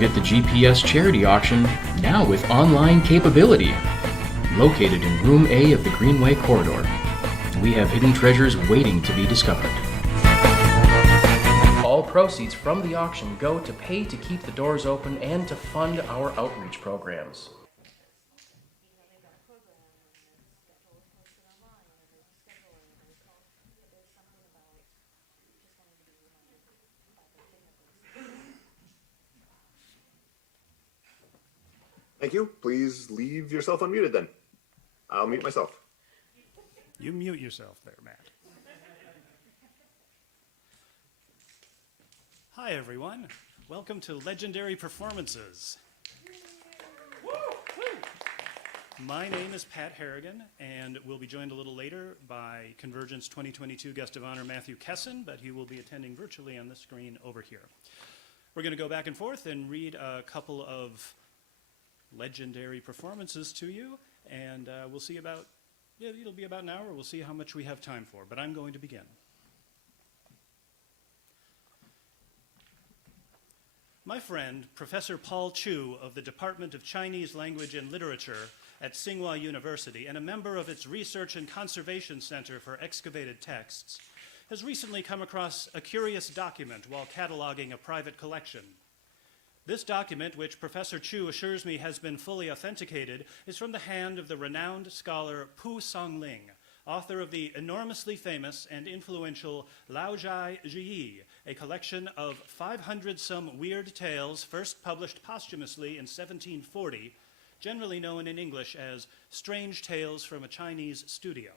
forget the GPS charity auction, now with online capability. Located in Room A of the Greenway Corridor, we have hidden treasures waiting to be discovered. All proceeds from the auction go to pay to keep the doors open and to fund our outreach programs. Thank you. Please leave yourself unmuted then. I'll mute myself. You mute yourself there, Matt. Hi, everyone. Welcome to Legendary Performances. My name is Pat Harrigan, and we'll be joined a little later by CONvergence 2022 Guest of Honor Matthew Kesson, but he will be attending virtually on the screen over here. We're going to go back and forth and read a couple of legendary performances to you, and we'll see about, it'll be about an hour. We'll see how much we have time for, but I'm going to begin. My friend, Professor Paul Chu of the Department of Chinese Language and Literature at Tsinghua University and a member of its Research and Conservation Center for Excavated Texts, has recently come across a curious document while cataloging a private collection. This document, which Professor Chu assures me has been fully authenticated, is from the hand of the renowned scholar Pu Songling, author of the enormously famous and influential Laozhai Zhiyi, a collection of 500-some weird tales first published posthumously in 1740, generally known in English as Strange Tales from a Chinese Studio.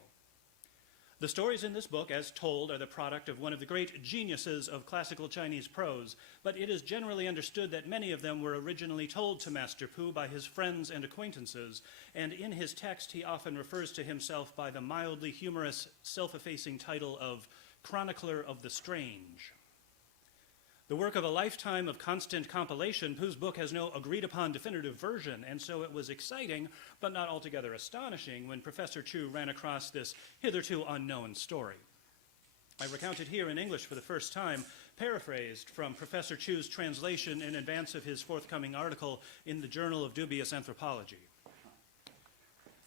The stories in this book, as told, are the product of one of the great geniuses of classical Chinese prose, but it is generally understood that many of them were originally told to Master Pu by his friends and acquaintances, and in his text he often refers to himself by the mildly humorous, self-effacing title of Chronicler of the Strange. The work of a lifetime of constant compilation, Pu's book has no agreed-upon definitive version, and so it was exciting, but not altogether astonishing, when Professor Chu ran across this hitherto unknown story. I recount it here in English for the first time, paraphrased from Professor Chu's translation in advance of his forthcoming article in the Journal of Dubious Anthropology.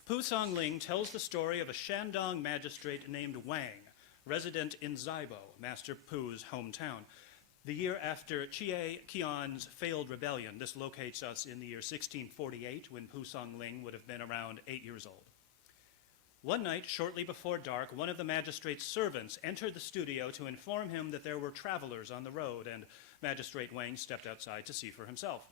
Pu Songling tells the story of a Shandong magistrate named Wang, resident in Zibo, Master Pu's hometown, the year after Chie Qian's failed rebellion. This locates us in the year 1648, when Pu Songling would have been around 8 years old. One night, shortly before dark, one of the magistrate's servants entered the studio to inform him that there were travelers on the road, and Magistrate Wang stepped outside to see for himself.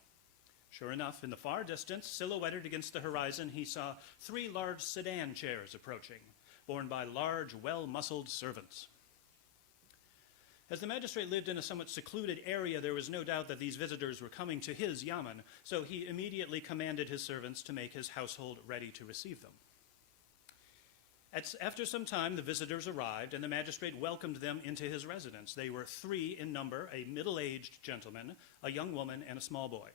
Sure enough, in the far distance, silhouetted against the horizon, he saw 3 large sedan chairs approaching, borne by large, well-muscled servants. As the magistrate lived in a somewhat secluded area, there was no doubt that these visitors were coming to his yamen, so he immediately commanded his servants to make his household ready to receive them. After some time, the visitors arrived, and the magistrate welcomed them into his residence. They were 3 in number, a middle-aged gentleman, a young woman, and a small boy.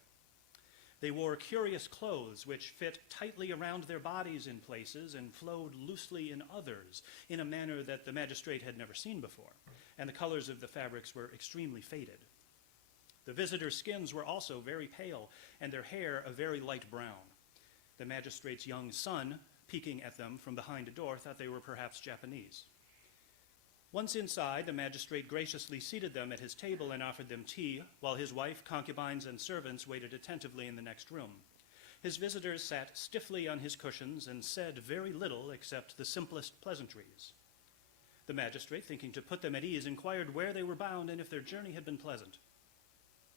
They wore curious clothes which fit tightly around their bodies in places and flowed loosely in others, in a manner that the magistrate had never seen before, and the colors of the fabrics were extremely faded. The visitors' skins were also very pale, and their hair a very light brown. The magistrate's young son, peeking at them from behind a door, thought they were perhaps Japanese. Once inside, the magistrate graciously seated them at his table and offered them tea, while his wife, concubines, and servants waited attentively in the next room. His visitors sat stiffly on his cushions and said very little except the simplest pleasantries. The magistrate, thinking to put them at ease, inquired where they were bound and if their journey had been pleasant.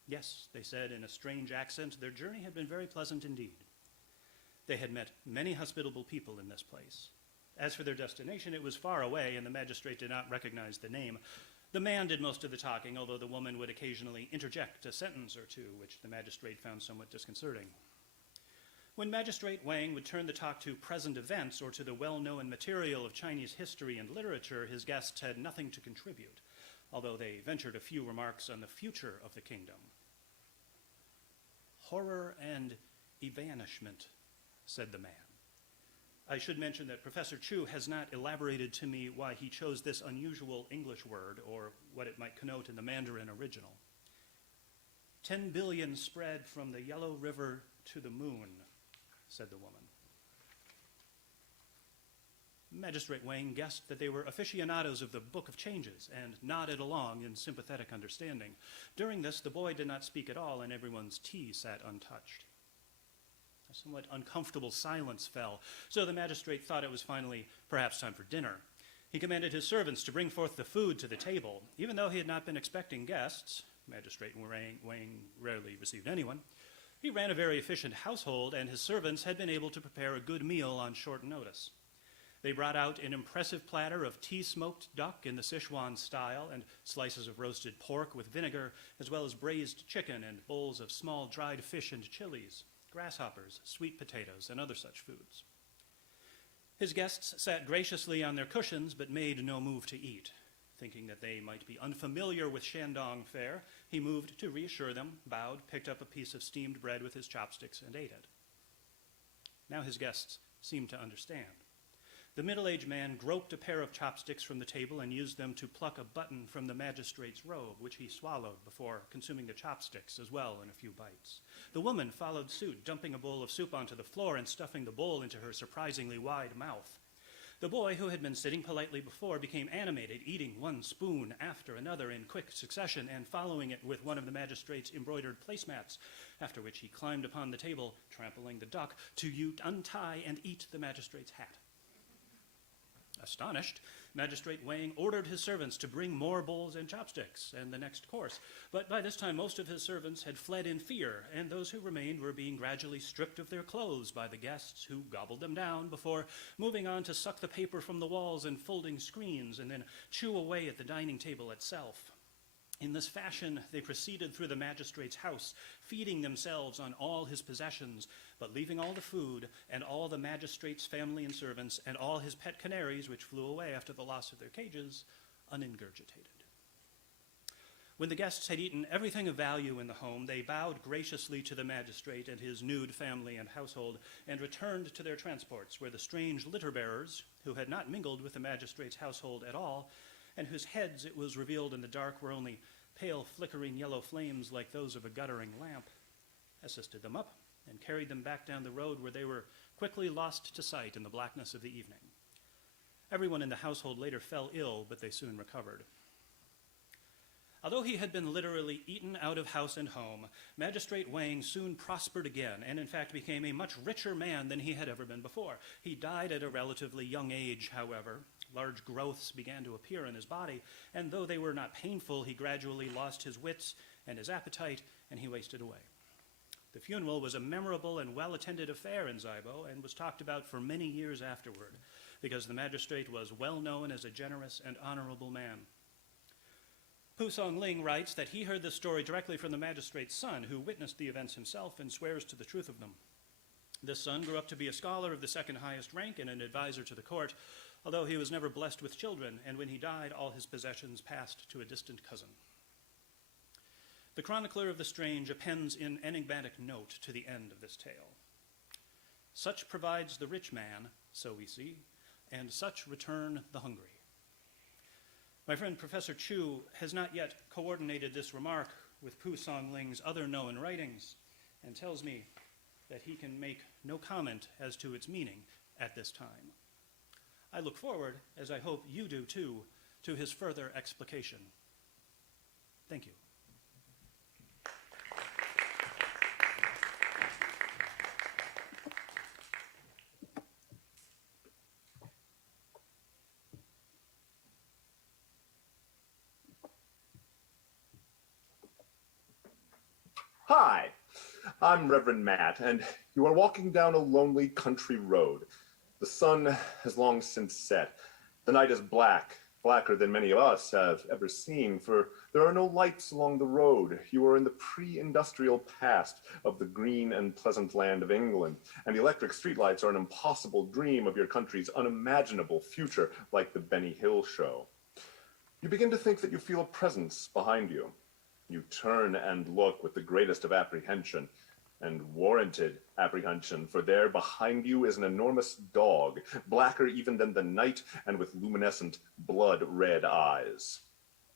Yes, they said in a strange accent, their journey had been very pleasant indeed. They had met many hospitable people in this place. As for their destination, it was far away, and the magistrate did not recognize the name. The man did most of the talking, although the woman would occasionally interject a sentence or two, which the magistrate found somewhat disconcerting. When Magistrate Wang would turn the talk to present events or to the well-known material of Chinese history and literature, his guests had nothing to contribute, although they ventured a few remarks on the future of the kingdom. Horror and evanishment, said the man. I should mention that Professor Chu has not elaborated to me why he chose this unusual English word, or what it might connote in the Mandarin original. 10 billion spread from the Yellow River to the moon, said the woman. Magistrate Wang guessed that they were aficionados of the Book of Changes and nodded along in sympathetic understanding. During this, the boy did not speak at all, and everyone's tea sat untouched. A somewhat uncomfortable silence fell, so the magistrate thought it was finally perhaps time for dinner. He commanded his servants to bring forth the food to the table. Even though he had not been expecting guests, Magistrate Wang rarely received anyone, he ran a very efficient household, and his servants had been able to prepare a good meal on short notice. They brought out an impressive platter of tea-smoked duck in the Sichuan style and slices of roasted pork with vinegar, as well as braised chicken and bowls of small dried fish and chilies, grasshoppers, sweet potatoes, and other such foods. His guests sat graciously on their cushions but made no move to eat. Thinking that they might be unfamiliar with Shandong fare, he moved to reassure them, bowed, picked up a piece of steamed bread with his chopsticks, and ate it. Now his guests seemed to understand. The middle-aged man groped a pair of chopsticks from the table and used them to pluck a button from the magistrate's robe, which he swallowed before consuming the chopsticks as well in a few bites. The woman followed suit, dumping a bowl of soup onto the floor and stuffing the bowl into her surprisingly wide mouth. The boy, who had been sitting politely before, became animated, eating one spoon after another in quick succession and following it with one of the magistrate's embroidered placemats, after which he climbed upon the table, trampling the duck, to untie and eat the magistrate's hat. Astonished, Magistrate Wang ordered his servants to bring more bowls and chopsticks and the next course. But by this time, most of his servants had fled in fear, and those who remained were being gradually stripped of their clothes by the guests, who gobbled them down before moving on to suck the paper from the walls and folding screens and then chew away at the dining table itself. In this fashion, they proceeded through the magistrate's house, feeding themselves on all his possessions, but leaving all the food and all the magistrate's family and servants and all his pet canaries, which flew away after the loss of their cages, uningurgitated. When the guests had eaten everything of value in the home, they bowed graciously to the magistrate and his nude family and household, and returned to their transports, where the strange litter-bearers, who had not mingled with the magistrate's household at all, and whose heads, it was revealed in the dark, were only pale, flickering yellow flames like those of a guttering lamp, assisted them up and carried them back down the road, where they were quickly lost to sight in the blackness of the evening. Everyone in the household later fell ill, but they soon recovered. Although he had been literally eaten out of house and home, Magistrate Wang soon prospered again, and in fact became a much richer man than he had ever been before. He died at a relatively young age, however. Large growths began to appear in his body, and though they were not painful, he gradually lost his wits and his appetite, and he wasted away. The funeral was a memorable and well-attended affair in Zibo, and was talked about for many years afterward, because the magistrate was well known as a generous and honorable man. Pu Songling writes that he heard this story directly from the magistrate's son, who witnessed the events himself and swears to the truth of them. This son grew up to be a scholar of the second highest rank and an advisor to the court, although he was never blessed with children, and when he died, all his possessions passed to a distant cousin. The chronicler of the strange appends an enigmatic note to the end of this tale. Such provides the rich man, so we see, and such return the hungry. My friend Professor Chu has not yet coordinated this remark with Pu Songling's other known writings, and tells me that he can make no comment as to its meaning at this time. I look forward, as I hope you do too, to his further explication. Thank you. Hi, I'm Reverend Matt, and you are walking down a lonely country road. The sun has long since set. The night is black, blacker than many of us have ever seen, for there are no lights along the road. You are in the pre-industrial past of the green and pleasant land of England, and electric streetlights are an impossible dream of your country's unimaginable future, like the Benny Hill show. You begin to think that you feel a presence behind you. You turn and look with the greatest of apprehension, and warranted apprehension, for there behind you is an enormous dog, blacker even than the night, and with luminescent, blood-red eyes.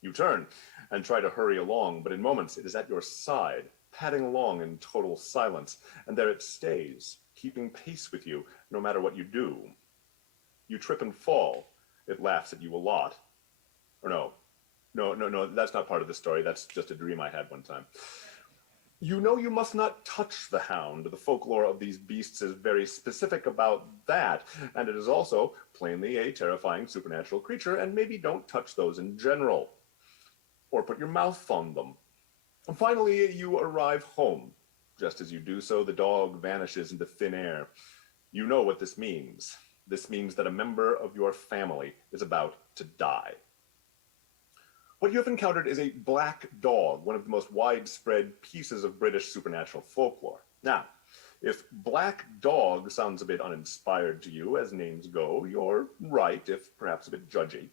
You turn and try to hurry along, but in moments it is at your side, padding along in total silence, and there it stays, keeping pace with you no matter what you do. You trip and fall, it laughs at you a lot. Or no, that's not part of the story, that's just a dream I had one time. You know you must not touch the hound. The folklore of these beasts is very specific about that, and it is also plainly a terrifying supernatural creature, and maybe don't touch those in general. Or put your mouth on them. And finally, you arrive home. Just as you do so, the dog vanishes into thin air. You know what this means. This means that a member of your family is about to die. What you have encountered is a black dog, one of the most widespread pieces of British supernatural folklore. Now, if black dog sounds a bit uninspired to you as names go, you're right, if perhaps a bit judgy.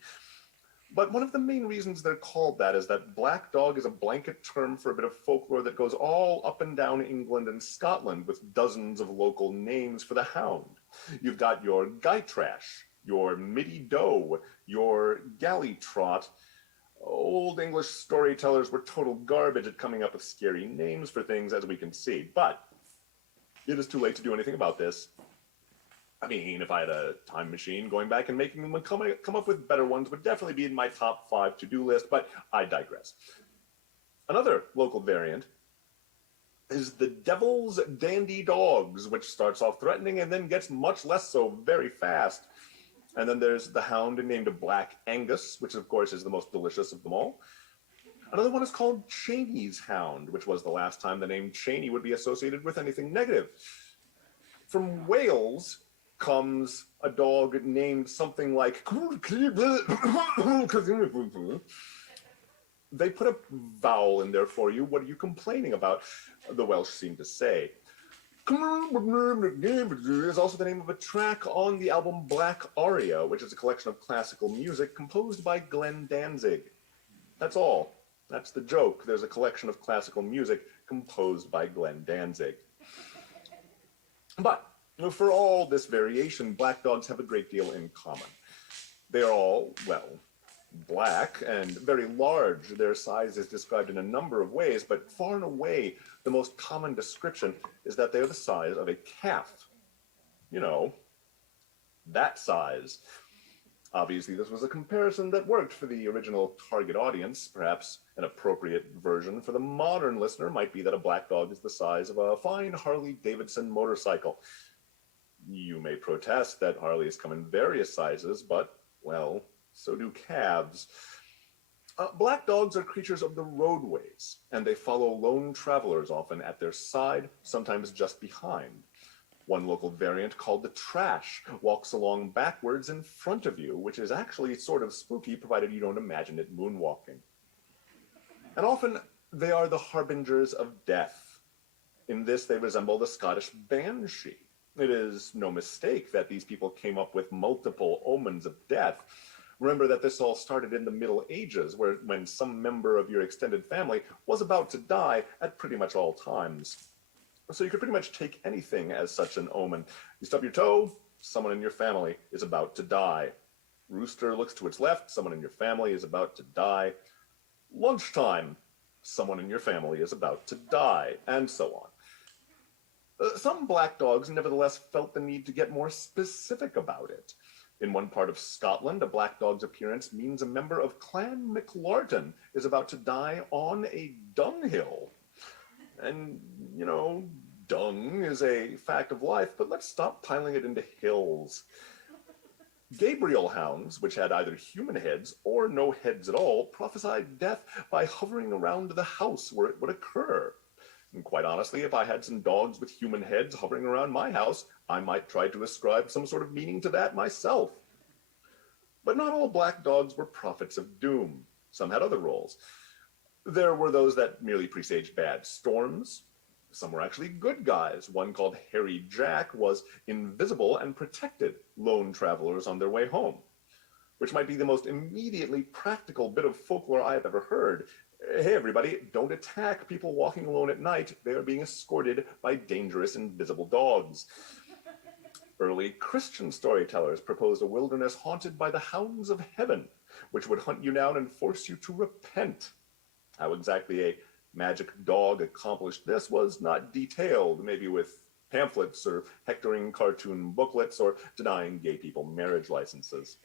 But one of the main reasons they're called that is that black dog is a blanket term for a bit of folklore that goes all up and down England and Scotland with dozens of local names for the hound. You've got your Gytrash, your Middy Doe, your Galley Trot. Old English storytellers were total garbage at coming up with scary names for things, as we can see. But it is too late to do anything about this. I mean, if I had a time machine, going back and making them come up with better ones would definitely be in my top 5 to-do list, but I digress. Another local variant is the Devil's Dandy Dogs, which starts off threatening and then gets much less so very fast. And then there's the hound named Black Angus, which of course is the most delicious of them all. Another one is called Cheney's Hound, which was the last time the name Cheney would be associated with anything negative. From Wales comes a dog named something like... They put a vowel in there for you. What are you complaining about? The Welsh seem to say. Is also the name of a track on the album Black Aria, which is a collection of classical music composed by Glenn Danzig. That's all. That's the joke. There's a collection of classical music composed by Glenn Danzig. But for all this variation, black dogs have a great deal in common. They are all, well, black and very large. Their size is described in a number of ways, but far and away, the most common description is that they are the size of a calf. You know, that size. Obviously, this was a comparison that worked for the original target audience. Perhaps an appropriate version for the modern listener might be that a black dog is the size of a fine Harley-Davidson motorcycle. You may protest that Harleys come in various sizes, but, well, so do calves. Black dogs are creatures of the roadways, and they follow lone travelers, often at their side, sometimes just behind. One local variant, called the Trash, walks along backwards in front of you, which is actually sort of spooky, provided you don't imagine it moonwalking. And often, they are the harbingers of death. In this, they resemble the Scottish banshee. It is no mistake that these people came up with multiple omens of death. Remember that this all started in the Middle Ages, when some member of your extended family was about to die at pretty much all times. So you could pretty much take anything as such an omen. You stub your toe, someone in your family is about to die. Rooster looks to its left, someone in your family is about to die. Lunchtime, someone in your family is about to die, and so on. Some black dogs nevertheless felt the need to get more specific about it. In one part of Scotland, a black dog's appearance means a member of Clan McLartin is about to die on a dunghill. And, you know, dung is a fact of life, but let's stop piling it into hills. Gabriel hounds, which had either human heads or no heads at all, prophesied death by hovering around the house where it would occur. And quite honestly, if I had some dogs with human heads hovering around my house, I might try to ascribe some sort of meaning to that myself. But not all black dogs were prophets of doom. Some had other roles. There were those that merely presaged bad storms. Some were actually good guys. One called Harry Jack was invisible and protected lone travelers on their way home, which might be the most immediately practical bit of folklore I have ever heard. Hey everybody, don't attack people walking alone at night. They are being escorted by dangerous invisible dogs. Early Christian storytellers proposed a wilderness haunted by the hounds of heaven, which would hunt you down and force you to repent. How exactly a magic dog accomplished this was not detailed, maybe with pamphlets or hectoring cartoon booklets or denying gay people marriage licenses.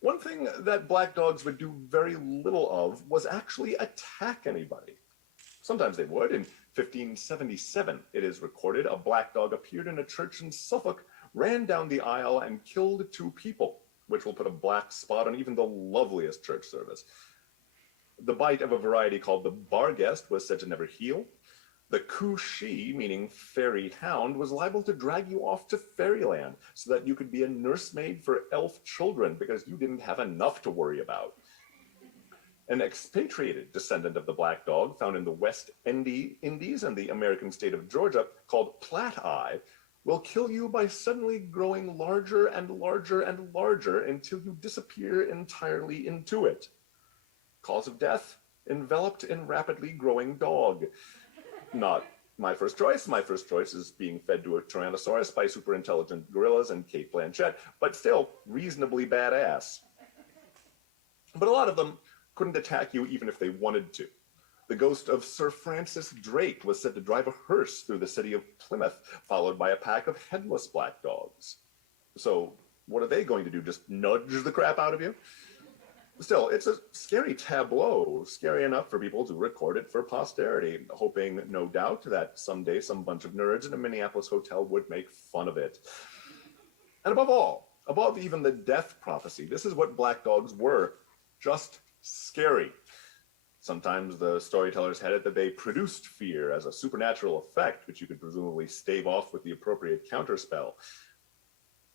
One thing that black dogs would do very little of was actually attack anybody. Sometimes they would. In 1577, it is recorded, a black dog appeared in a church in Suffolk, ran down the aisle, and killed 2 people, which will put a black spot on even the loveliest church service. The bite of a variety called the barguest was said to never heal. The coo-she, meaning fairy hound, was liable to drag you off to fairyland so that you could be a nursemaid for elf children because you didn't have enough to worry about. An expatriated descendant of the black dog found in the West Indies and the American state of Georgia, called Plat-Eye, will kill you by suddenly growing larger and larger and larger until you disappear entirely into it. Cause of death: enveloped in rapidly growing dog. Not my first choice. My first choice is being fed to a Tyrannosaurus by super intelligent gorillas and Kate Blanchett, but still reasonably badass. But a lot of them couldn't attack you even if they wanted to. The ghost of Sir Francis Drake was said to drive a hearse through the city of Plymouth, followed by a pack of headless black dogs. So what are they going to do, just nudge the crap out of you? Still, it's a scary tableau, scary enough for people to record it for posterity, hoping, no doubt, that someday some bunch of nerds in a Minneapolis hotel would make fun of it. And above all, above even the death prophecy, this is what black dogs were: just scary. Sometimes the storytellers had it that they produced fear as a supernatural effect, which you could presumably stave off with the appropriate counterspell.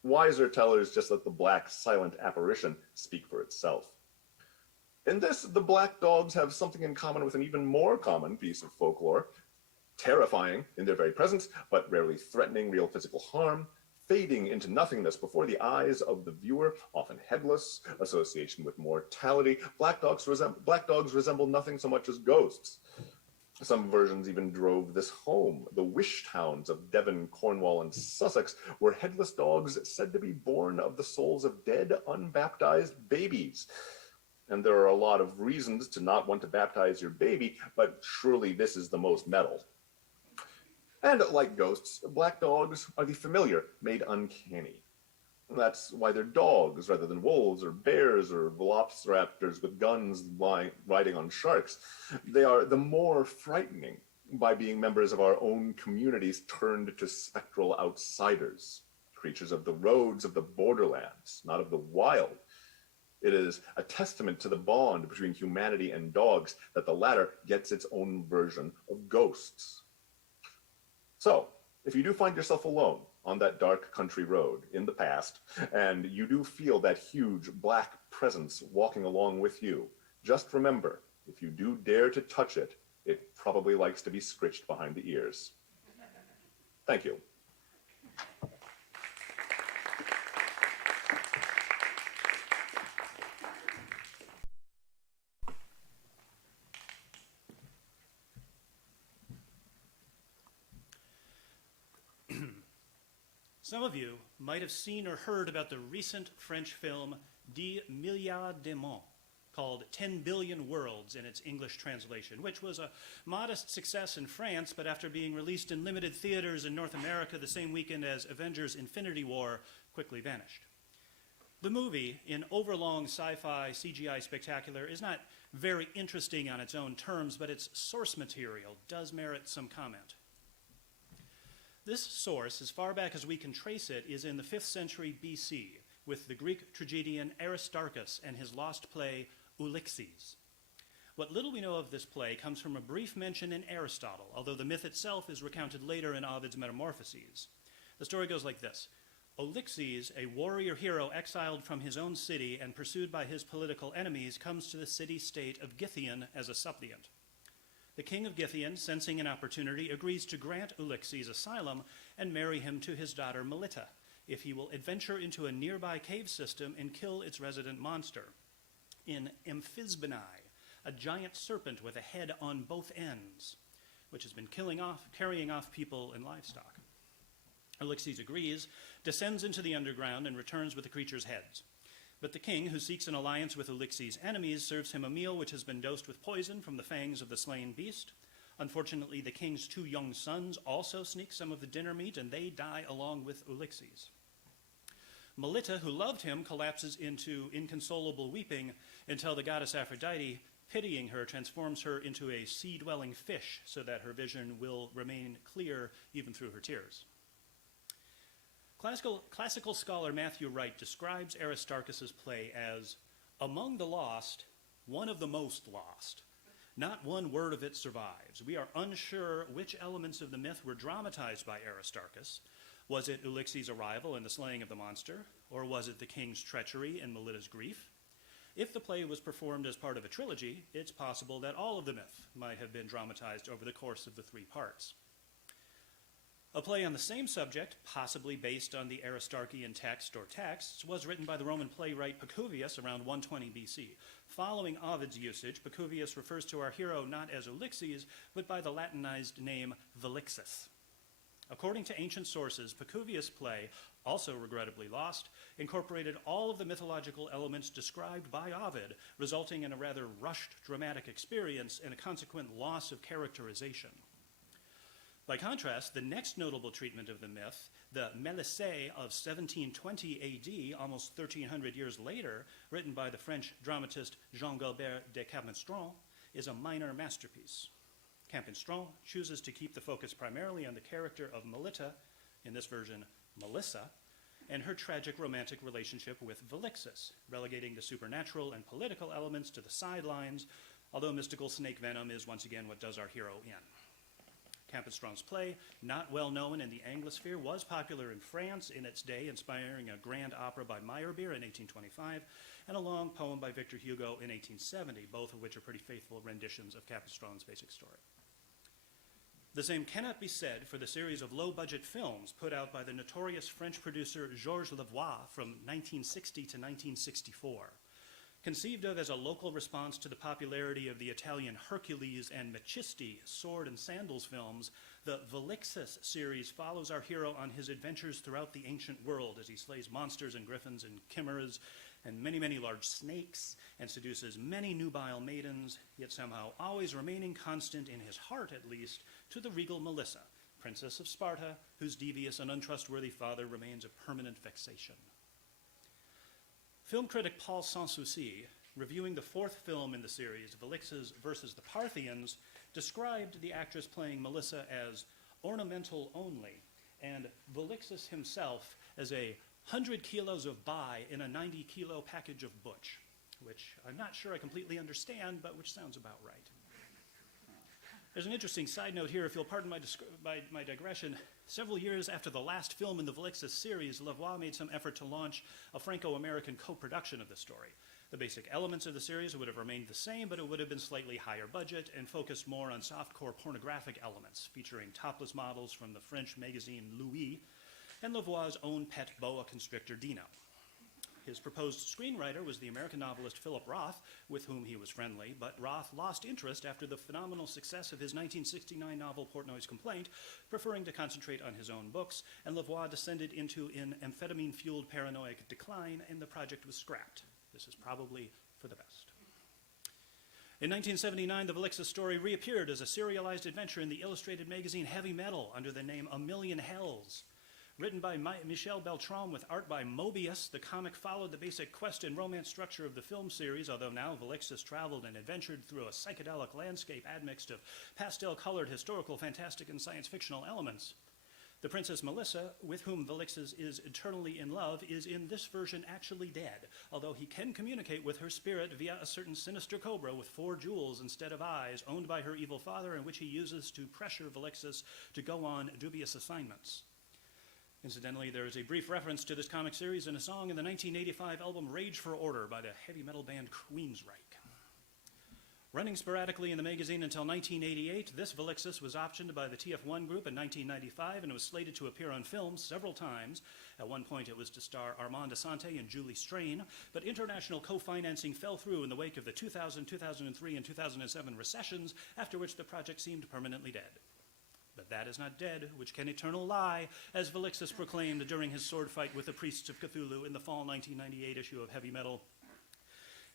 Wiser tellers just let the black silent apparition speak for itself. In this, the black dogs have something in common with an even more common piece of folklore: terrifying in their very presence, but rarely threatening real physical harm, fading into nothingness before the eyes of the viewer, often headless, association with mortality. Black dogs resemble nothing so much as ghosts. Some versions even drove this home. The wish towns of Devon, Cornwall, and Sussex were headless dogs said to be born of the souls of dead, unbaptized babies. And there are a lot of reasons to not want to baptize your baby, but surely this is the most metal. And like ghosts, black dogs are the familiar made uncanny. That's why they're dogs rather than wolves or bears or velociraptors with guns riding on sharks. They are the more frightening by being members of our own communities turned to spectral outsiders, creatures of the roads of the borderlands, not of the wild. It is a testament to the bond between humanity and dogs that the latter gets its own version of ghosts. So, if you do find yourself alone on that dark country road in the past, and you do feel that huge black presence walking along with you, just remember, if you do dare to touch it, it probably likes to be scritched behind the ears. Thank you. Some of you might have seen or heard about the recent French film 10 milliards de mondes, called 10 Billion Worlds in its English translation, which was a modest success in France, but after being released in limited theaters in North America the same weekend as Avengers: Infinity War, quickly vanished. The movie, in overlong sci-fi CGI spectacular, is not very interesting on its own terms, but its source material does merit some comment. This source, as far back as we can trace it, is in the 5th century BC, with the Greek tragedian Aristarchus and his lost play Ulysses. What little we know of this play comes from a brief mention in Aristotle, although the myth itself is recounted later in Ovid's Metamorphoses. The story goes like this. Ulysses, a warrior hero exiled from his own city and pursued by his political enemies, comes to the city-state of Githyon as a suppliant. The king of Githyon, sensing an opportunity, agrees to grant Ulysses asylum and marry him to his daughter Melita, if he will adventure into a nearby cave system and kill its resident monster. In Amphisbaeni, a giant serpent with a head on both ends, which has been carrying off people and livestock. Ulysses agrees, descends into the underground, and returns with the creature's heads. But the king, who seeks an alliance with Ulixes' enemies, serves him a meal which has been dosed with poison from the fangs of the slain beast. Unfortunately, the king's 2 young sons also sneak some of the dinner meat, and they die along with Ulixes. Melita, who loved him, collapses into inconsolable weeping until the goddess Aphrodite, pitying her, transforms her into a sea-dwelling fish so that her vision will remain clear even through her tears. Classical scholar Matthew Wright describes Aristarchus's play as, among the lost, one of the most lost. Not one word of it survives. We are unsure which elements of the myth were dramatized by Aristarchus. Was it Ulixes' arrival and the slaying of the monster, or was it the king's treachery and Melita's grief? If the play was performed as part of a trilogy, it's possible that all of the myth might have been dramatized over the course of the 3 parts. A play on the same subject, possibly based on the Aristarchian text or texts, was written by the Roman playwright Pacuvius around 120 BC. Following Ovid's usage, Pacuvius refers to our hero not as Ulixes, but by the Latinized name Velixus. According to ancient sources, Pacuvius' play, also regrettably lost, incorporated all of the mythological elements described by Ovid, resulting in a rather rushed dramatic experience and a consequent loss of characterization. By contrast, the next notable treatment of the myth, the Mélisée of 1720 AD, almost 1,300 years later, written by the French dramatist Jean-Galbert de Campistron, is a minor masterpiece. Campistron chooses to keep the focus primarily on the character of Melita, in this version Melissa, and her tragic romantic relationship with Velixus, relegating the supernatural and political elements to the sidelines, although mystical snake venom is once again what does our hero in. Campistron's play, not well known in the Anglosphere, was popular in France in its day, inspiring a grand opera by Meyerbeer in 1825 and a long poem by Victor Hugo in 1870, both of which are pretty faithful renditions of Capistron's basic story. The same cannot be said for the series of low-budget films put out by the notorious French producer Georges Lavoie from 1960 to 1964. Conceived of as a local response to the popularity of the Italian Hercules and Machisti sword and sandals films, the Velixus series follows our hero on his adventures throughout the ancient world as he slays monsters and griffins and chimeras and many, many large snakes and seduces many nubile maidens, yet somehow always remaining constant in his heart, at least, to the regal Melissa, princess of Sparta, whose devious and untrustworthy father remains a permanent vexation. Film critic Paul Sanssouci, reviewing the 4th film in the series, Velixes versus the Parthians, described the actress playing Melissa as ornamental only, and Velixus himself as 100 kilos of bai in a 90-kilo package of butch, which I'm not sure I completely understand, but which sounds about right. There's an interesting side note here, if you'll pardon my digression. Several years after the last film in the Velixus series, Lavoie made some effort to launch a Franco-American co-production of the story. The basic elements of the series would have remained the same, but it would have been slightly higher budget and focused more on softcore pornographic elements, featuring topless models from the French magazine Louis and Lavoie's own pet boa constrictor Dino. His proposed screenwriter was the American novelist Philip Roth, with whom he was friendly, but Roth lost interest after the phenomenal success of his 1969 novel Portnoy's Complaint, preferring to concentrate on his own books, and Lavoie descended into an amphetamine-fueled paranoid decline, and the project was scrapped. This is probably for the best. In 1979, the Velixus story reappeared as a serialized adventure in the illustrated magazine Heavy Metal under the name A Million Hells. Written by Michel Beltram with art by Mobius, the comic followed the basic quest and romance structure of the film series, although now Velixus traveled and adventured through a psychedelic landscape admixed of pastel-colored historical, fantastic, and science-fictional elements. The Princess Melissa, with whom Velixus is eternally in love, is in this version actually dead, although he can communicate with her spirit via a certain sinister cobra with 4 jewels instead of eyes, owned by her evil father, and which he uses to pressure Velixus to go on dubious assignments. Incidentally, there is a brief reference to this comic series in a song in the 1985 album Rage for Order by the heavy metal band Queensryche. Running sporadically in the magazine until 1988, this Velixus was optioned by the TF1 group in 1995 and was slated to appear on film several times. At one point, it was to star Armand Assante and Julie Strain, but international co-financing fell through in the wake of the 2000, 2003, and 2007 recessions, after which the project seemed permanently dead. But that is not dead, which can eternal lie, as Velixus proclaimed during his sword fight with the priests of Cthulhu in the fall 1998 issue of Heavy Metal.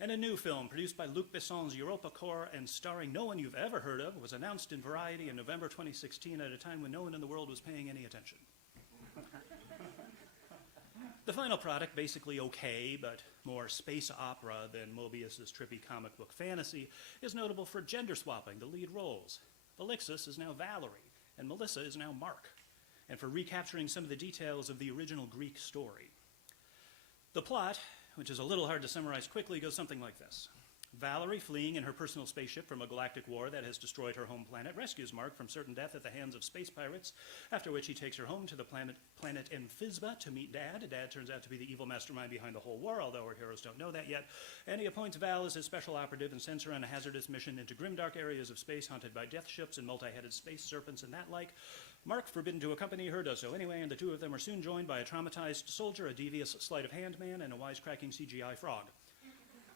And a new film, produced by Luc Besson's Europa Corps and starring no one you've ever heard of, was announced in Variety in November 2016 at a time when no one in the world was paying any attention. The final product, basically okay, but more space opera than Mobius's trippy comic book fantasy, is notable for gender swapping the lead roles. Velixus is now Valerie, and Melissa is now Mark, and for recapturing some of the details of the original Greek story. The plot, which is a little hard to summarize quickly, goes something like this. Valerie, fleeing in her personal spaceship from a galactic war that has destroyed her home planet, rescues Mark from certain death at the hands of space pirates, after which he takes her home to the planet Amphisba to meet Dad. Dad turns out to be the evil mastermind behind the whole war, although our heroes don't know that yet, and he appoints Val as his special operative and sends her on a hazardous mission into grimdark areas of space haunted by death ships and multi-headed space serpents and that like. Mark, forbidden to accompany her, does so anyway, and the two of them are soon joined by a traumatized soldier, a devious sleight of hand man, and a wisecracking CGI frog.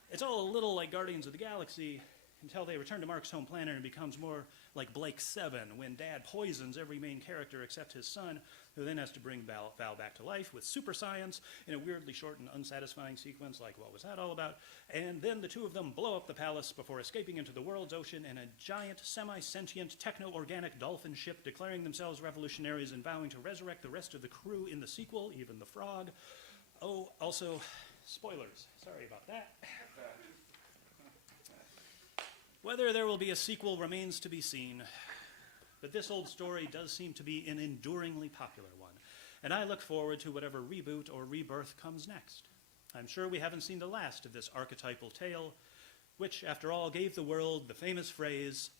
It's all a little like Guardians of the Galaxy until they return to Mark's home planet and becomes more like Blake 7 when Dad poisons every main character except his son, who then has to bring Val back to life with super science in a weirdly short and unsatisfying sequence like what was that all about? And then the two of them blow up the palace before escaping into the world's ocean in a giant, semi-sentient, techno-organic dolphin ship, declaring themselves revolutionaries and vowing to resurrect the rest of the crew in the sequel, even the frog. Oh, also, spoilers. Sorry about that. Whether there will be a sequel remains to be seen, but this old story does seem to be an enduringly popular one, and I look forward to whatever reboot or rebirth comes next. I'm sure we haven't seen the last of this archetypal tale, which, after all, gave the world the famous phrase,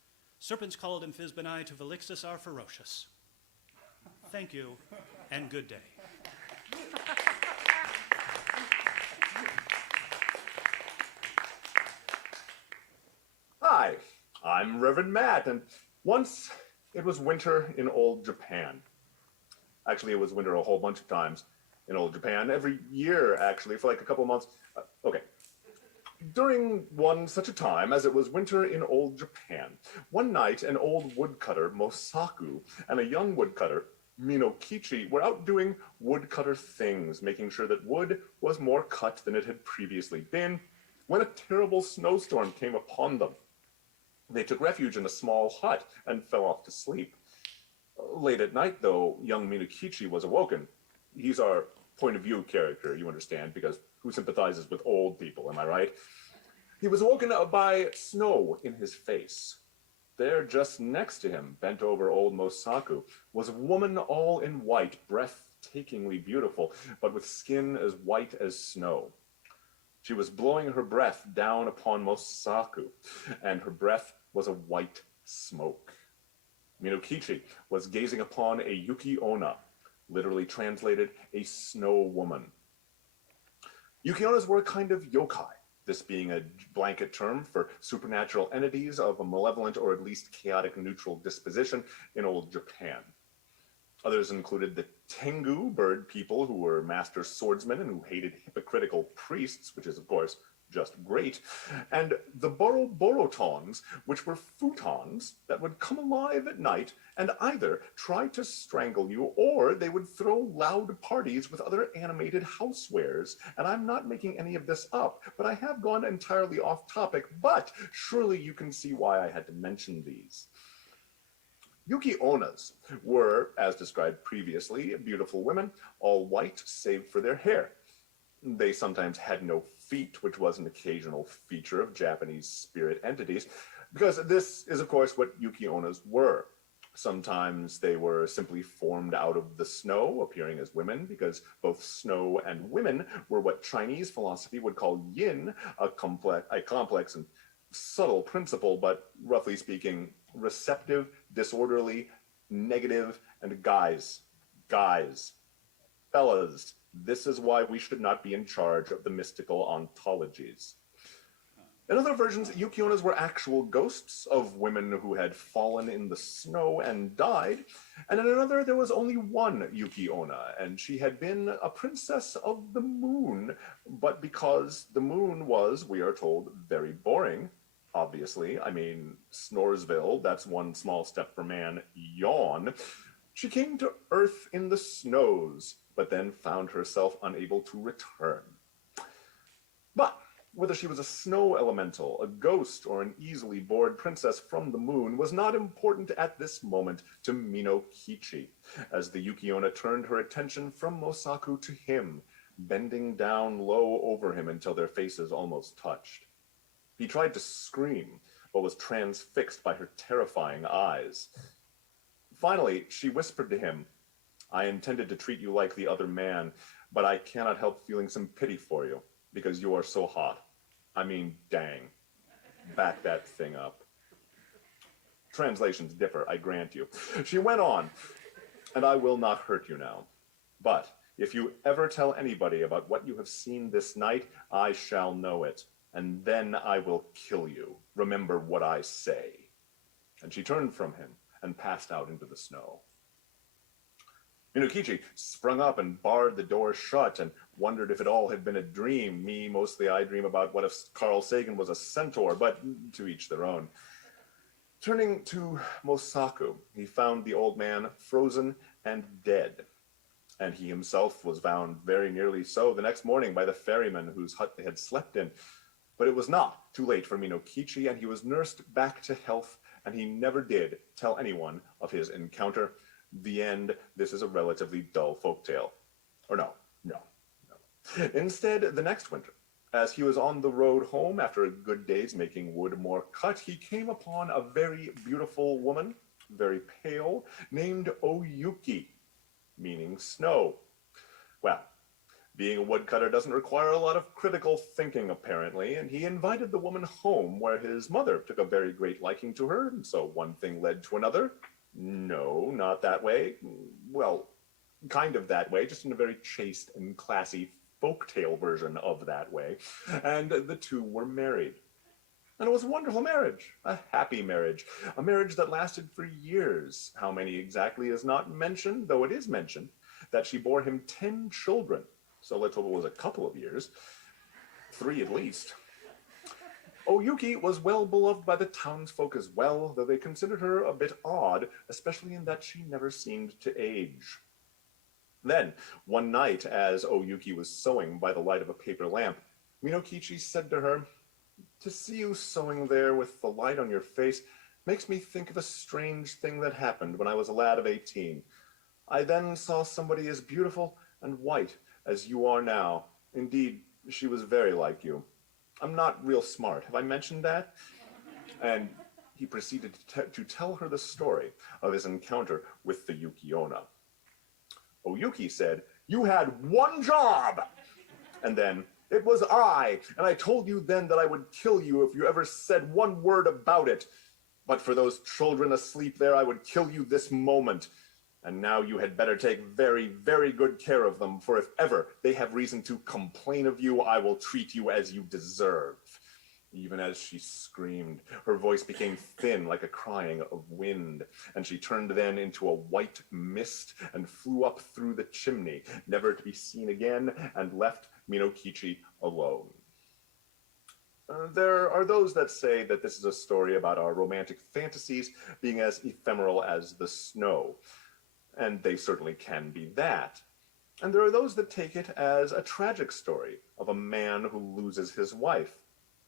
"Serpents called Amphisbaeni to Velixus are ferocious." Thank you, and good day. Hi, I'm Reverend Matt, and once it was winter in old Japan. Actually, it was winter a whole bunch of times in old Japan, every year, actually, for like a couple of months. Okay. During one such a time as it was winter in old Japan, one night an old woodcutter, Mosaku, and a young woodcutter, Minokichi, were out doing woodcutter things, making sure that wood was more cut than it had previously been, when a terrible snowstorm came upon them. They took refuge in a small hut and fell off to sleep. Late at night, though, young Minokichi was awoken. He's our point of view character, you understand, because who sympathizes with old people, am I right? He was awoken by snow in his face. There, just next to him, bent over old Mosaku, was a woman all in white, breathtakingly beautiful, but with skin as white as snow. She was blowing her breath down upon Mosaku, and her breath was a white smoke. Minokichi was gazing upon a Yuki-onna, literally translated, a snow woman. Yuki-onnas were a kind of yokai, this being a blanket term for supernatural entities of a malevolent or at least chaotic neutral disposition in old Japan. Others included the Tengu bird people, who were master swordsmen and who hated hypocritical priests, which is, of course, just great, and the Boroborotons, which were futons that would come alive at night and either try to strangle you or they would throw loud parties with other animated housewares. And I'm not making any of this up, but I have gone entirely off topic, but surely you can see why I had to mention these. Yuki-onnas were, as described previously, beautiful women, all white save for their hair. They sometimes had no feet, which was an occasional feature of Japanese spirit entities, because this is, of course, what Yuki-onnas were. Sometimes they were simply formed out of the snow, appearing as women, because both snow and women were what Chinese philosophy would call yin, a complex and subtle principle, but roughly speaking, receptive, disorderly, negative, and guys, fellas, this is why we should not be in charge of the mystical ontologies. In other versions, Yuki-onnas were actual ghosts of women who had fallen in the snow and died, and in another there was only one Yuki-onna, and she had been a princess of the moon, but because the moon was, we are told, very boring, obviously. I mean, Snoresville, that's one small step for man, yawn. She came to Earth in the snows, but then found herself unable to return. But whether she was a snow elemental, a ghost, or an easily bored princess from the moon was not important at this moment to Minokichi, as the Yukiona turned her attention from Mosaku to him, bending down low over him until their faces almost touched. He tried to scream, but was transfixed by her terrifying eyes. Finally, she whispered to him, "I intended to treat you like the other man, but I cannot help feeling some pity for you, because you are so hot. I mean, dang. Back that thing up." Translations differ, I grant you. She went on, "And I will not hurt you now. But if you ever tell anybody about what you have seen this night, I shall know it, and then I will kill you. Remember what I say." And she turned from him and passed out into the snow. Minokichi sprung up and barred the door shut and wondered if it all had been a dream. Me, mostly I dream about what if Carl Sagan was a centaur, but to each their own. Turning to Mosaku, he found the old man frozen and dead. And he himself was found very nearly so the next morning by the ferryman whose hut they had slept in. But it was not too late for Minokichi, and he was nursed back to health, and he never did tell anyone of his encounter. The end. This is a relatively dull folktale. Or no. Instead, the next winter, as he was on the road home after a good day's making wood more cut, he came upon a very beautiful woman, very pale, named Oyuki, meaning snow. Well, being a woodcutter doesn't require a lot of critical thinking, apparently, and he invited the woman home, where his mother took a very great liking to her, and so one thing led to another. No, not that way. Well, kind of that way, just in a very chaste and classy folktale version of that way. And the two were married. And it was a wonderful marriage, a happy marriage, a marriage that lasted for years. How many exactly is not mentioned, though it is mentioned that she bore him 10 children. So let's hope it was a couple of years. 3 at least. Oyuki was well beloved by the townsfolk as well, though they considered her a bit odd, especially in that she never seemed to age. Then, one night, as Oyuki was sewing by the light of a paper lamp, Minokichi said to her, "To see you sewing there with the light on your face makes me think of a strange thing that happened when I was a lad of 18. I then saw somebody as beautiful and white as you are now. Indeed, she was very like you. I'm not real smart. Have I mentioned that?" And he proceeded to tell her the story of his encounter with the Yukiona. Oyuki said, "You had one job!" And then, "It was I, and I told you then that I would kill you if you ever said one word about it. But for those children asleep there, I would kill you this moment. And now you had better take very, very good care of them, for if ever they have reason to complain of you, I will treat you as you deserve." Even as she screamed, her voice became thin like a crying of wind, and she turned then into a white mist and flew up through the chimney, never to be seen again, and left Minokichi alone. There are those that say that this is a story about our romantic fantasies being as ephemeral as the snow. And they certainly can be that. And there are those that take it as a tragic story of a man who loses his wife.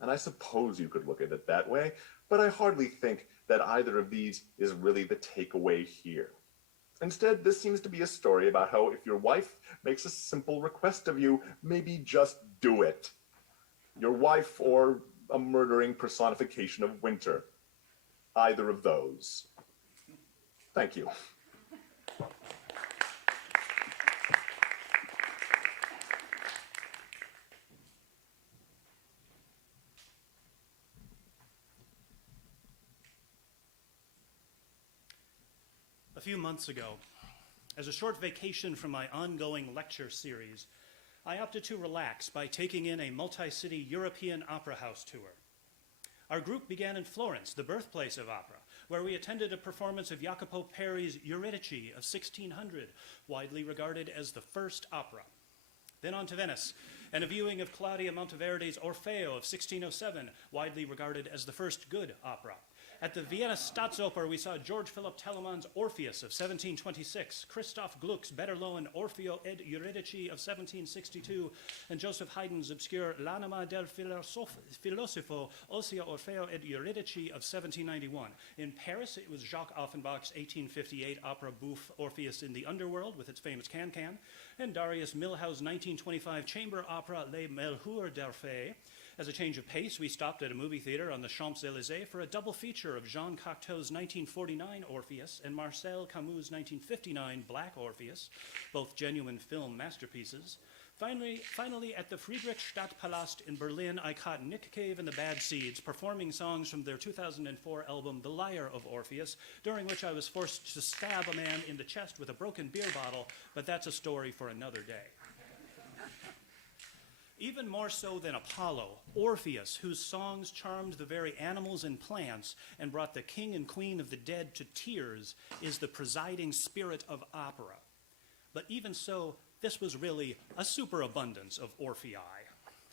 And I suppose you could look at it that way, but I hardly think that either of these is really the takeaway here. Instead, this seems to be a story about how if your wife makes a simple request of you, maybe just do it. Your wife or a murdering personification of winter. Either of those. Thank you. A few months ago, as a short vacation from my ongoing lecture series, I opted to relax by taking in a multi-city European opera house tour. Our group began in Florence, the birthplace of opera, where we attended a performance of Jacopo Peri's Eurydice of 1600, widely regarded as the first opera. Then on to Venice, and a viewing of Claudia Monteverdi's Orfeo of 1607, widely regarded as the first good opera. At the Vienna Staatsoper, we saw George Philipp Telemann's Orpheus of 1726, Christoph Gluck's better known Orfeo ed Euridice of 1762, and Joseph Haydn's obscure L'anima del filosofo, ossia Orfeo ed Euridice of 1791. In Paris, it was Jacques Offenbach's 1858 opera bouffe Orpheus in the Underworld with its famous can-can, and Darius Milhaus's 1925 chamber opera Les Melchior d'Orphée. As a change of pace, we stopped at a movie theater on the Champs-Élysées for a double feature of Jean Cocteau's 1949 Orpheus and Marcel Camus' 1959 Black Orpheus, both genuine film masterpieces. Finally, at the Friedrichstadtpalast in Berlin, I caught Nick Cave and the Bad Seeds performing songs from their 2004 album The Lyre of Orpheus, during which I was forced to stab a man in the chest with a broken beer bottle, but that's a story for another day. Even more so than Apollo, Orpheus, whose songs charmed the very animals and plants and brought the king and queen of the dead to tears, is the presiding spirit of opera. But even so, this was really a superabundance of Orphei.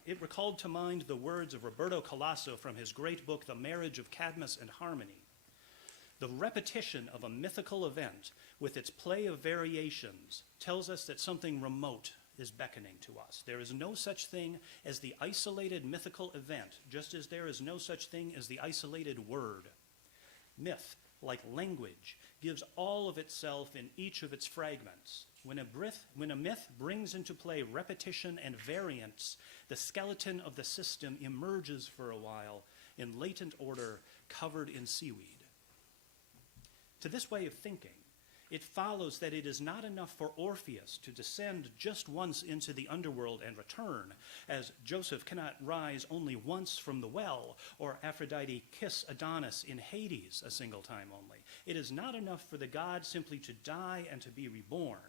It recalled to mind the words of Roberto Colasso from his great book, The Marriage of Cadmus and Harmony. The repetition of a mythical event with its play of variations tells us that something remote is beckoning to us. There is no such thing as the isolated mythical event, just as there is no such thing as the isolated word. Myth, like language, gives all of itself in each of its fragments. When a myth brings into play repetition and variance, the skeleton of the system emerges for a while in latent order, covered in seaweed. To this way of thinking, it follows that it is not enough for Orpheus to descend just once into the underworld and return, as Joseph cannot rise only once from the well, or Aphrodite kiss Adonis in Hades a single time only. It is not enough for the god simply to die and to be reborn.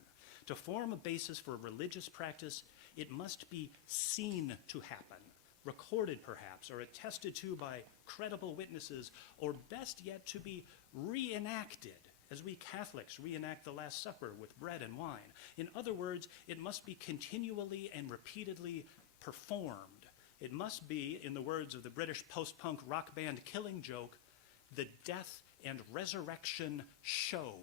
To form a basis for religious practice, it must be seen to happen, recorded perhaps, or attested to by credible witnesses, or best yet to be reenacted, as we Catholics reenact the Last Supper with bread and wine. In other words, it must be continually and repeatedly performed. It must be, in the words of the British post-punk rock band Killing Joke, the death and resurrection show.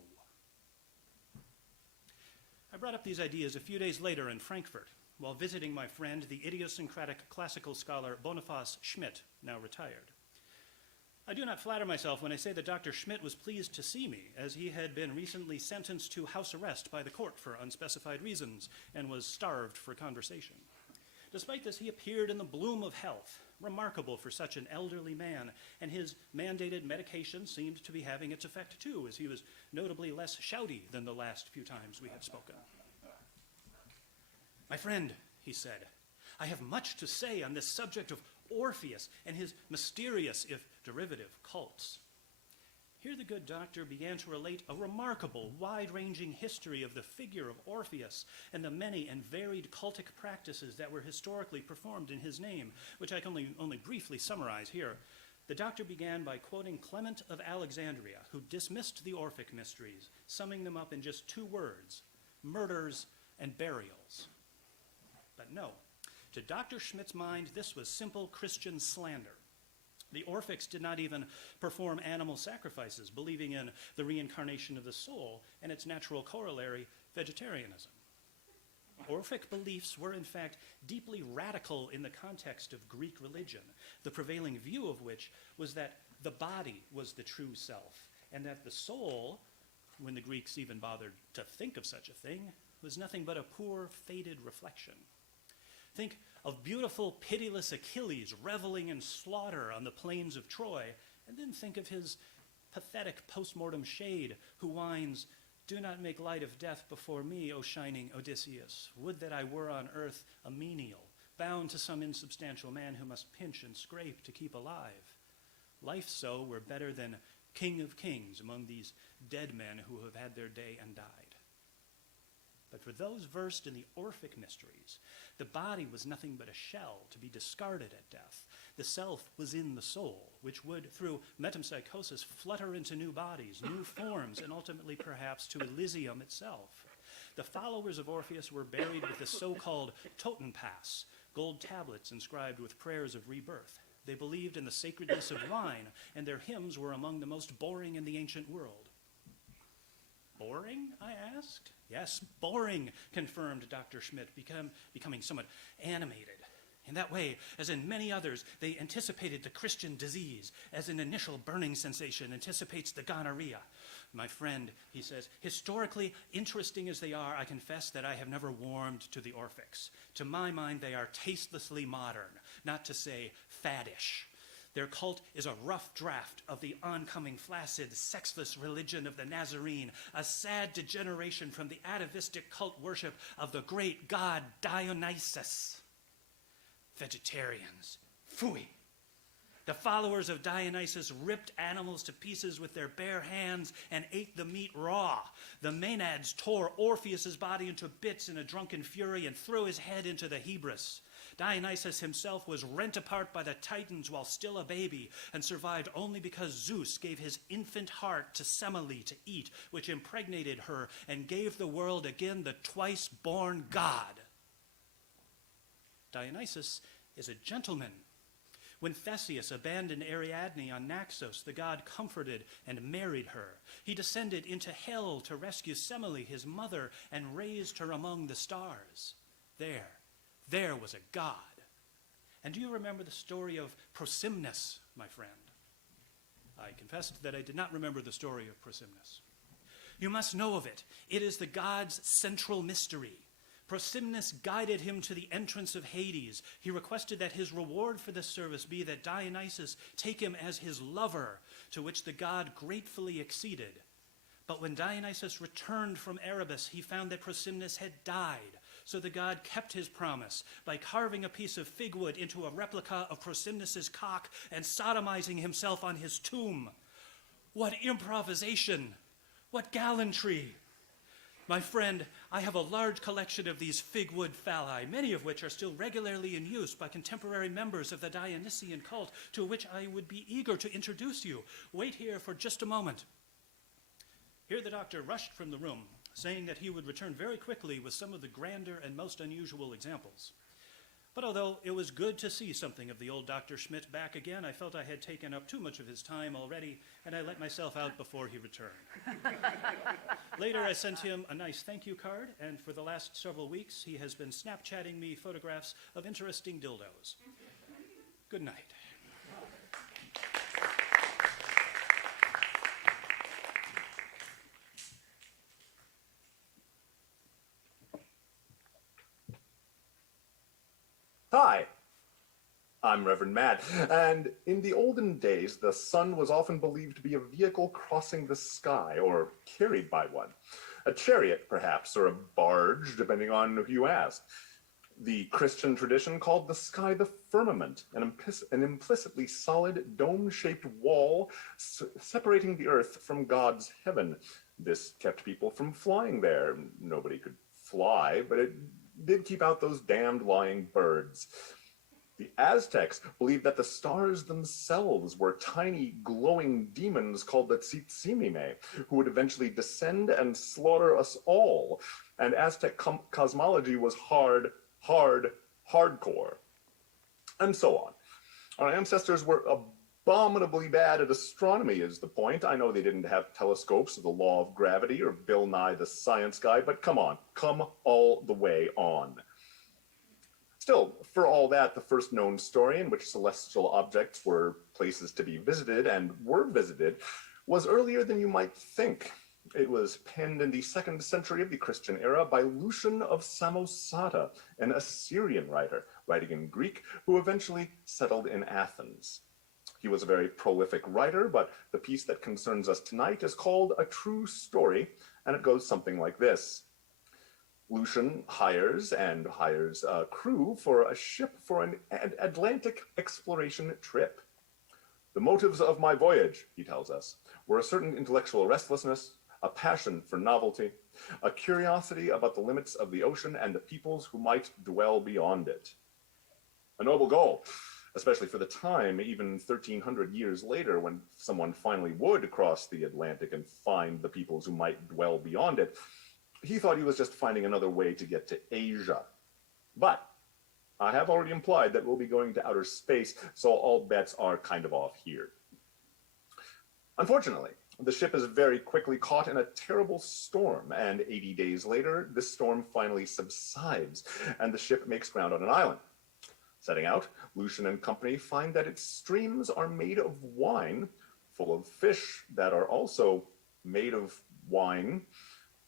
I brought up these ideas a few days later in Frankfurt, while visiting my friend, the idiosyncratic classical scholar Boniface Schmidt, now retired. I do not flatter myself when I say that Dr. Schmidt was pleased to see me, as he had been recently sentenced to house arrest by the court for unspecified reasons and was starved for conversation. Despite this, he appeared in the bloom of health, remarkable for such an elderly man, and his mandated medication seemed to be having its effect too, as he was notably less shouty than the last few times we had spoken. "My friend," he said, "I have much to say on this subject of Orpheus and his mysterious, if derivative, cults." Here the good doctor began to relate a remarkable, wide-ranging history of the figure of Orpheus and the many and varied cultic practices that were historically performed in his name, which I can only briefly summarize here. The doctor began by quoting Clement of Alexandria, who dismissed the Orphic mysteries, summing them up in just 2 words: murders and burials. But no. To Dr. Schmidt's mind, this was simple Christian slander. The Orphics did not even perform animal sacrifices, believing in the reincarnation of the soul and its natural corollary, vegetarianism. Orphic beliefs were, in fact, deeply radical in the context of Greek religion, the prevailing view of which was that the body was the true self, and that the soul, when the Greeks even bothered to think of such a thing, was nothing but a poor, faded reflection. Think of beautiful, pitiless Achilles reveling in slaughter on the plains of Troy, and then think of his pathetic post-mortem shade who whines, "Do not make light of death before me, O shining Odysseus. Would that I were on earth a menial, bound to some insubstantial man who must pinch and scrape to keep alive. Life so were better than king of kings among these dead men who have had their day and died." But for those versed in the Orphic mysteries, the body was nothing but a shell to be discarded at death. The self was in the soul, which would, through metempsychosis, flutter into new bodies, new forms, and ultimately perhaps to Elysium itself. The followers of Orpheus were buried with the so-called Totenpass, gold tablets inscribed with prayers of rebirth. They believed in the sacredness of wine, and their hymns were among the most boring in the ancient world. Boring, I asked. Yes, boring, confirmed Dr. Schmidt, becoming somewhat animated. In that way, as in many others, they anticipated the Christian disease, as an initial burning sensation anticipates the gonorrhea. My friend, he says, historically interesting as they are, I confess that I have never warmed to the Orphics. To my mind, they are tastelessly modern, not to say faddish. Their cult is a rough draft of the oncoming flaccid, sexless religion of the Nazarene, a sad degeneration from the atavistic cult worship of the great god Dionysus. Vegetarians. Phooey. The followers of Dionysus ripped animals to pieces with their bare hands and ate the meat raw. The Maenads tore Orpheus's body into bits in a drunken fury and threw his head into the Hebrus. Dionysus himself was rent apart by the Titans while still a baby and survived only because Zeus gave his infant heart to Semele to eat, which impregnated her and gave the world again the twice-born god. Dionysus is a gentleman. When Theseus abandoned Ariadne on Naxos, the god comforted and married her. He descended into hell to rescue Semele, his mother, and raised her among the stars. There was a god. And do you remember the story of Prosimnus, my friend? I confessed that I did not remember the story of Prosimnus. You must know of it. It is the god's central mystery. Prosimnus guided him to the entrance of Hades. He requested that his reward for this service be that Dionysus take him as his lover, to which the god gratefully acceded. But when Dionysus returned from Erebus, he found that Prosimnus had died. So the god kept his promise by carving a piece of fig wood into a replica of Prosimnus's cock and sodomizing himself on his tomb. What improvisation! What gallantry! My friend, I have a large collection of these fig wood phalli, many of which are still regularly in use by contemporary members of the Dionysian cult, to which I would be eager to introduce you. Wait here for just a moment. Here the doctor rushed from the room, saying that he would return very quickly with some of the grander and most unusual examples. But although it was good to see something of the old Dr. Schmidt back again, I felt I had taken up too much of his time already, and I let myself out before he returned. Later, I sent him a nice thank you card, and for the last several weeks, he has been Snapchatting me photographs of interesting dildos. Good night. Hi, I'm Reverend Matt, and in the olden days, the sun was often believed to be a vehicle crossing the sky, or carried by one. A chariot, perhaps, or a barge, depending on who you ask. The Christian tradition called the sky the firmament, an implicitly solid, dome-shaped wall separating the earth from God's heaven. This kept people from flying there. Nobody could fly, but it did keep out those damned lying birds. The Aztecs believed that the stars themselves were tiny, glowing demons called the Tzitzimime, who would eventually descend and slaughter us all. And Aztec cosmology was hardcore. And so on. Our ancestors were abominably bad at astronomy is the point. I know they didn't have telescopes or the law of gravity or Bill Nye the Science Guy, but come on, come all the way on. Still, for all that, the first known story in which celestial objects were places to be visited and were visited was earlier than you might think. It was penned in the 2nd century of the Christian era by Lucian of Samosata, an Assyrian writer, writing in Greek, who eventually settled in Athens. He was a very prolific writer, but the piece that concerns us tonight is called A True Story, and it goes something like this. Lucian hires a crew for a ship for an Atlantic exploration trip. The motives of my voyage, he tells us, were a certain intellectual restlessness, a passion for novelty, a curiosity about the limits of the ocean and the peoples who might dwell beyond it. A noble goal, especially for the time, even 1,300 years later, when someone finally would cross the Atlantic and find the peoples who might dwell beyond it. He thought he was just finding another way to get to Asia. But I have already implied that we'll be going to outer space, so all bets are kind of off here. Unfortunately, the ship is very quickly caught in a terrible storm, and 80 days later, this storm finally subsides, and the ship makes ground on an island. Setting out, Lucian and company find that its streams are made of wine, full of fish that are also made of wine,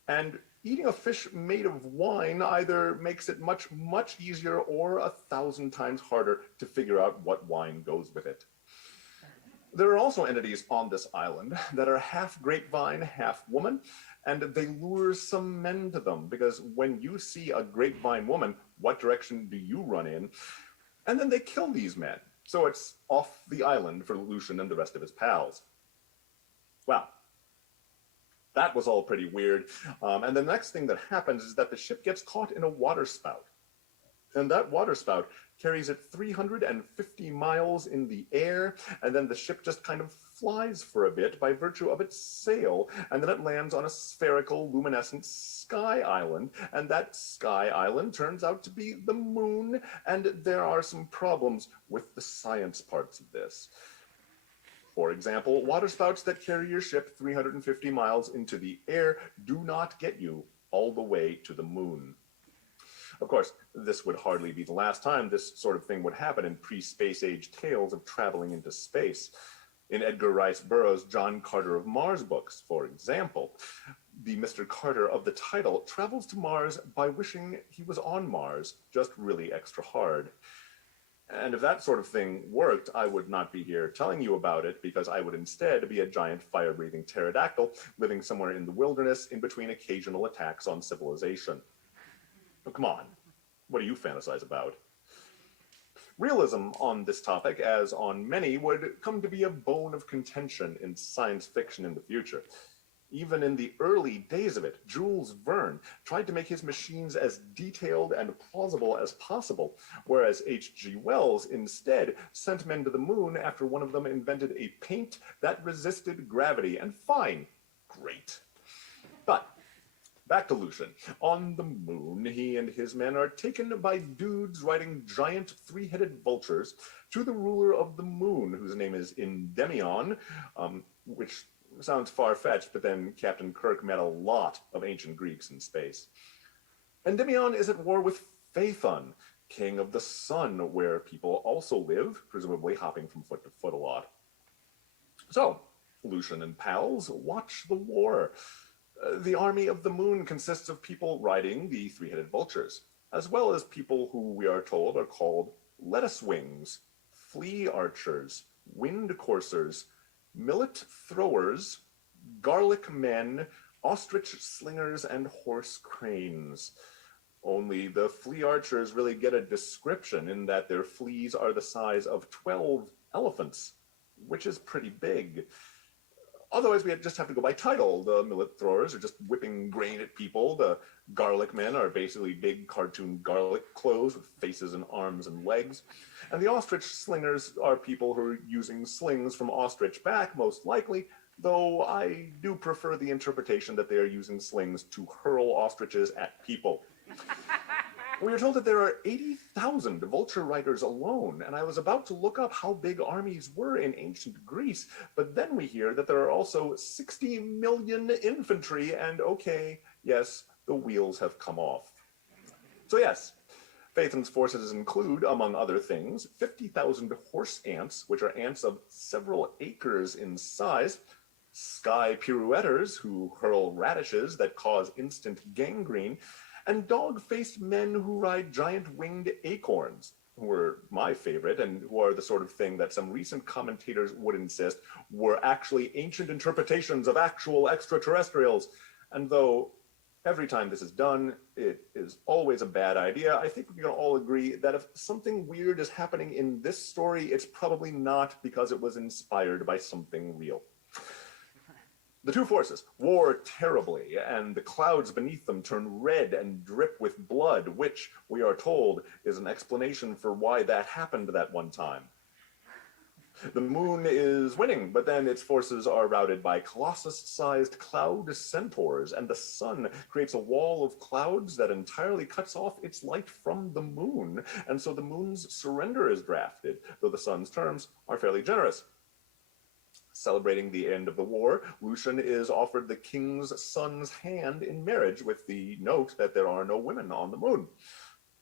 and eating a fish made of wine either makes it much, much easier or 1,000 times harder to figure out what wine goes with it. There are also entities on this island that are half grapevine, half woman, and they lure some men to them, because when you see a grapevine woman, what direction do you run in? And then they kill these men. So it's off the island for Lucian and the rest of his pals. Well, that was all pretty weird. And the next thing that happens is that the ship gets caught in a waterspout. And that waterspout carries it 350 miles in the air, and then the ship just kind of flies for a bit by virtue of its sail, and then it lands on a spherical, luminescent sky island, and that sky island turns out to be the moon, and there are some problems with the science parts of this. For example, waterspouts that carry your ship 350 miles into the air do not get you all the way to the moon. Of course, this would hardly be the last time this sort of thing would happen in pre-space age tales of traveling into space. In Edgar Rice Burroughs' John Carter of Mars books, for example, the Mr. Carter of the title travels to Mars by wishing he was on Mars, just really extra hard. And if that sort of thing worked, I would not be here telling you about it, because I would instead be a giant fire-breathing pterodactyl living somewhere in the wilderness in between occasional attacks on civilization. Oh, come on, what do you fantasize about? Realism on this topic, as on many, would come to be a bone of contention in science fiction in the future. Even in the early days of it, Jules Verne tried to make his machines as detailed and plausible as possible, whereas H.G. Wells instead sent men to the moon after one of them invented a paint that resisted gravity, and fine, great. But back to Lucian. On the moon, he and his men are taken by dudes riding giant three-headed vultures to the ruler of the moon, whose name is Endymion, which sounds far-fetched, but then Captain Kirk met a lot of ancient Greeks in space. Endymion is at war with Phaethon, king of the sun, where people also live, presumably hopping from foot to foot a lot. So, Lucian and pals watch the war. The army of the moon consists of people riding the three-headed vultures, as well as people who we are told are called lettuce wings, flea archers, wind coursers, millet throwers, garlic men, ostrich slingers, and horse cranes. Only the flea archers really get a description in that their fleas are the size of 12 elephants, which is pretty big. Otherwise, we just have to go by title. The millet throwers are just whipping grain at people. The garlic men are basically big cartoon garlic clothes with faces and arms and legs. And the ostrich slingers are people who are using slings from ostrich back, most likely, though I do prefer the interpretation that they are using slings to hurl ostriches at people. We are told that there are 80,000 vulture riders alone, and I was about to look up how big armies were in ancient Greece, but then we hear that there are also 60 million infantry, and okay, yes, the wheels have come off. So yes, Phaethon's forces include, among other things, 50,000 horse ants, which are ants of several acres in size, sky pirouetters, who hurl radishes that cause instant gangrene, and dog-faced men who ride giant winged acorns, who are my favorite, and who are the sort of thing that some recent commentators would insist were actually ancient interpretations of actual extraterrestrials. And though every time this is done, it is always a bad idea, I think we can all agree that if something weird is happening in this story, it's probably not because it was inspired by something real. The two forces war terribly, and the clouds beneath them turn red and drip with blood, which, we are told, is an explanation for why that happened that one time. The moon is winning, but then its forces are routed by colossus-sized cloud centaurs, and the sun creates a wall of clouds that entirely cuts off its light from the moon, and so the moon's surrender is drafted, though the sun's terms are fairly generous. Celebrating the end of the war, Lucian is offered the king's son's hand in marriage with the note that there are no women on the moon.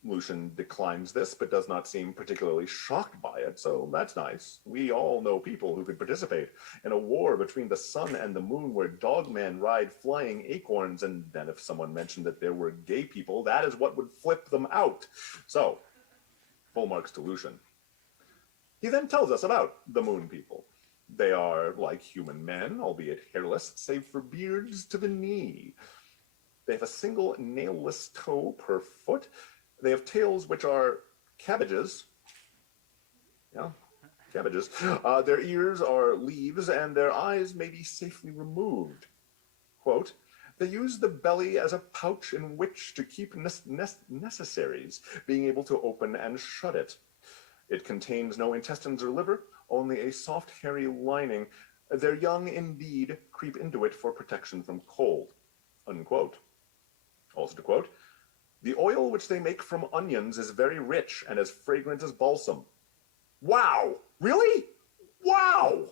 Lucian declines this, but does not seem particularly shocked by it, so that's nice. We all know people who could participate in a war between the sun and the moon where dogmen ride flying acorns, and then if someone mentioned that there were gay people, that is what would flip them out. So, full marks to Lucian. He then tells us about the moon people. They are like human men, albeit hairless, save for beards to the knee. They have a single nailless toe per foot. They have tails which are cabbages. Yeah, cabbages. Their ears are leaves, and their eyes may be safely removed. Quote, they use the belly as a pouch in which to keep necessaries, being able to open and shut it. It contains no intestines or liver, only a soft, hairy lining. Their young, indeed, creep into it for protection from cold. Unquote. Also to quote, the oil which they make from onions is very rich and as fragrant as balsam. Wow! Really? Wow!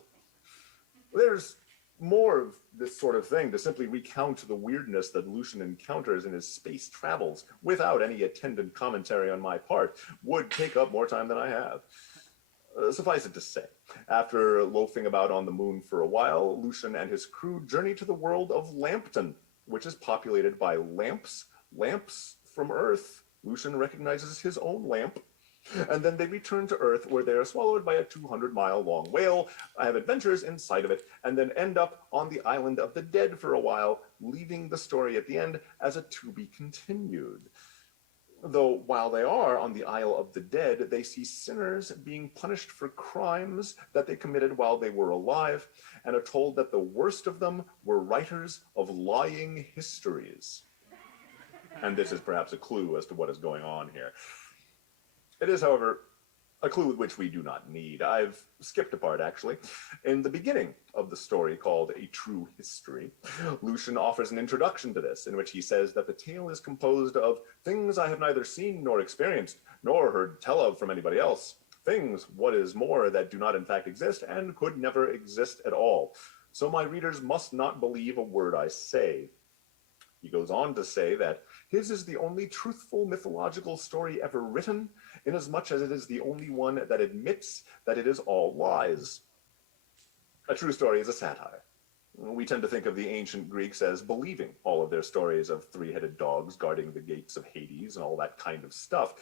There's more of this sort of thing to simply recount the weirdness that Lucian encounters in his space travels without any attendant commentary on my part would take up more time than I have. Suffice it to say, after loafing about on the moon for a while, Lucian and his crew journey to the world of Lambton, which is populated by lamps from Earth. Lucian recognizes his own lamp, and then they return to Earth, where they are swallowed by a 200-mile-long whale, have adventures inside of it, and then end up on the island of the dead for a while, leaving the story at the end as a to-be-continued. Though while they are on the Isle of the Dead, they see sinners being punished for crimes that they committed while they were alive, and are told that the worst of them were writers of lying histories. And this is perhaps a clue as to what is going on here. It is, however, a clue which we do not need. I've skipped a part, actually. In the beginning of the story called A True History, Lucian offers an introduction to this, in which he says that the tale is composed of things I have neither seen nor experienced, nor heard tell of from anybody else. Things, what is more, that do not in fact exist and could never exist at all. So my readers must not believe a word I say. He goes on to say that his is the only truthful mythological story ever written, inasmuch as it is the only one that admits that it is all lies. A true story is a satire. We tend to think of the ancient Greeks as believing all of their stories of three-headed dogs guarding the gates of Hades and all that kind of stuff,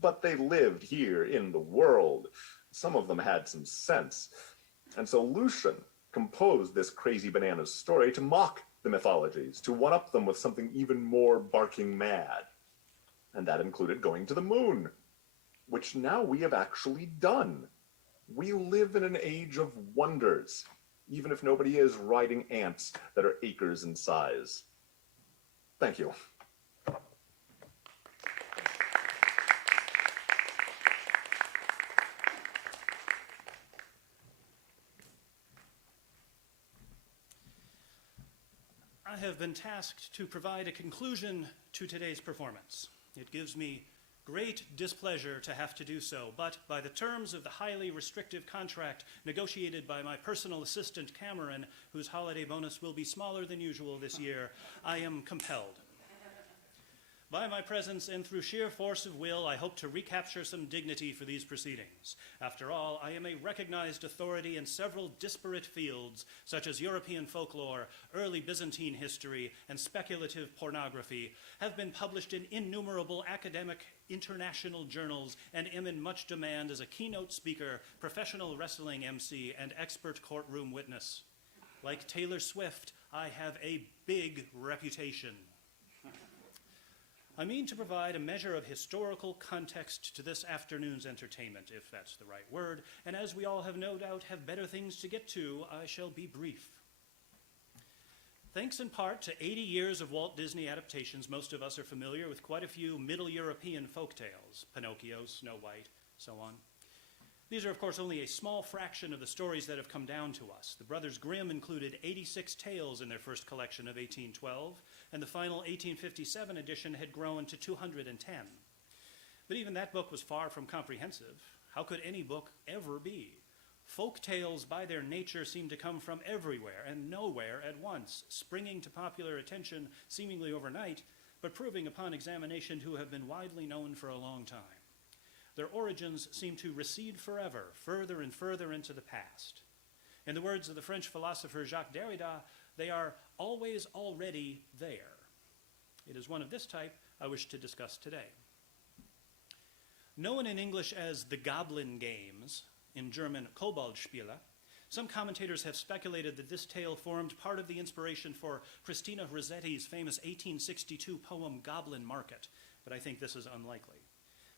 but they lived here in the world. Some of them had some sense. And so Lucian composed this crazy bananas story to mock the mythologies, to one-up them with something even more barking mad. And that included going to the moon, which now we have actually done. We live in an age of wonders, even if nobody is riding ants that are acres in size. Thank you. I have been tasked to provide a conclusion to today's performance. It gives me great displeasure to have to do so, but by the terms of the highly restrictive contract negotiated by my personal assistant Cameron, whose holiday bonus will be smaller than usual this year, I am compelled. By my presence and through sheer force of will, I hope to recapture some dignity for these proceedings. After all, I am a recognized authority in several disparate fields, such as European folklore, early Byzantine history, and speculative pornography, have been published in innumerable academic international journals, and am in much demand as a keynote speaker, professional wrestling MC, and expert courtroom witness. Like Taylor Swift, I have a big reputation. I mean to provide a measure of historical context to this afternoon's entertainment, if that's the right word, and as we all have no doubt have better things to get to, I shall be brief. Thanks in part to 80 years of Walt Disney adaptations, most of us are familiar with quite a few Middle European folk tales, Pinocchio, Snow White, so on. These are, of course, only a small fraction of the stories that have come down to us. The Brothers Grimm included 86 tales in their first collection of 1812, and the final 1857 edition had grown to 210. But even that book was far from comprehensive. How could any book ever be? Folk tales by their nature seem to come from everywhere and nowhere at once, springing to popular attention seemingly overnight, but proving upon examination to have been widely known for a long time. Their origins seem to recede forever, further and further into the past. In the words of the French philosopher Jacques Derrida, they are always already there. It is one of this type I wish to discuss today. Known in English as the Goblin Games, in German Koboldspiele, some commentators have speculated that this tale formed part of the inspiration for Christina Rossetti's famous 1862 poem Goblin Market, but I think this is unlikely.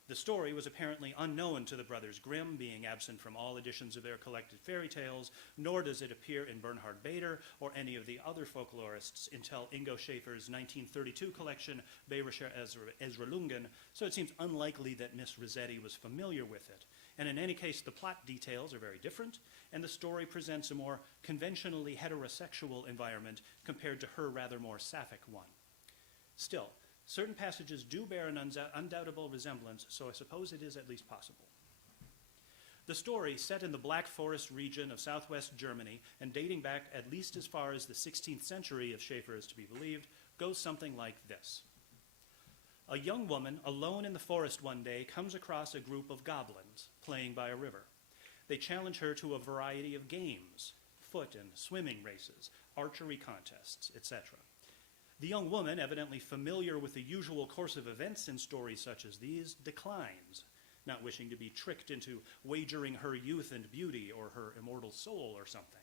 The story was apparently unknown to the Brothers Grimm, being absent from all editions of their collected fairy tales, nor does it appear in Bernhard Bader or any of the other folklorists until Ingo Schäfer's 1932 collection, Bayerische Esrelungen, so it seems unlikely that Miss Rossetti was familiar with it. And in any case, the plot details are very different, and the story presents a more conventionally heterosexual environment compared to her rather more sapphic one. Still, certain passages do bear an undoubtable resemblance, so I suppose it is at least possible. The story, set in the Black Forest region of southwest Germany and dating back at least as far as the 16th century, if Schäfer is to be believed, goes something like this. A young woman, alone in the forest one day, comes across a group of goblins playing by a river. They challenge her to a variety of games, foot and swimming races, archery contests, etc. The young woman, evidently familiar with the usual course of events in stories such as these, declines, not wishing to be tricked into wagering her youth and beauty or her immortal soul or something.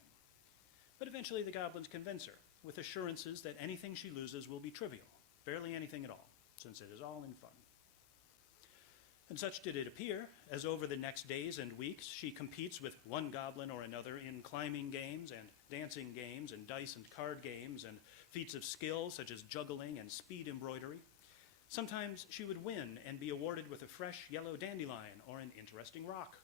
But eventually the goblins convince her, with assurances that anything she loses will be trivial, barely anything at all, since it is all in fun. And such did it appear, as over the next days and weeks she competes with one goblin or another in climbing games and dancing games and dice and card games and feats of skill such as juggling and speed embroidery. Sometimes she would win and be awarded with a fresh yellow dandelion or an interesting rock.